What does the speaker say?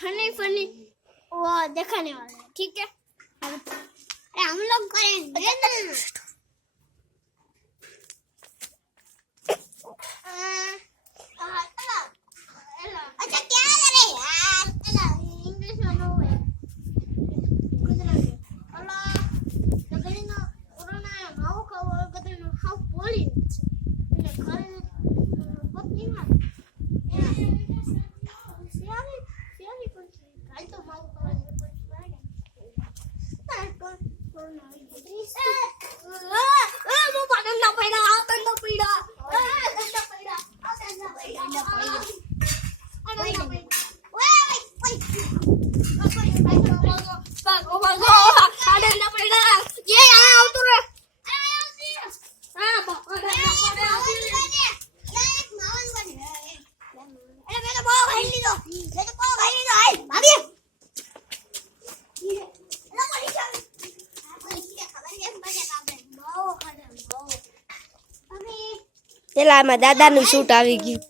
Funny funny वो दिखाने वाले हैं, ठीक है। अरे हम लोग करेंगे अच्छा क्या करे यार इंग्लिश में नो है गुजराती अल्लाह लगेना कोरोना माव खाओ गदनो हाउ बोली એટલે ઘરે પત્ની માં સિયારી સિયારી પણ કાલ તો માવ ખાવાની પણ કોરોના મો પાટણ ના પડ્યા આ તંદો પડ્યા પેલા આમાં દાદાનું શૂટ આવી ગયું.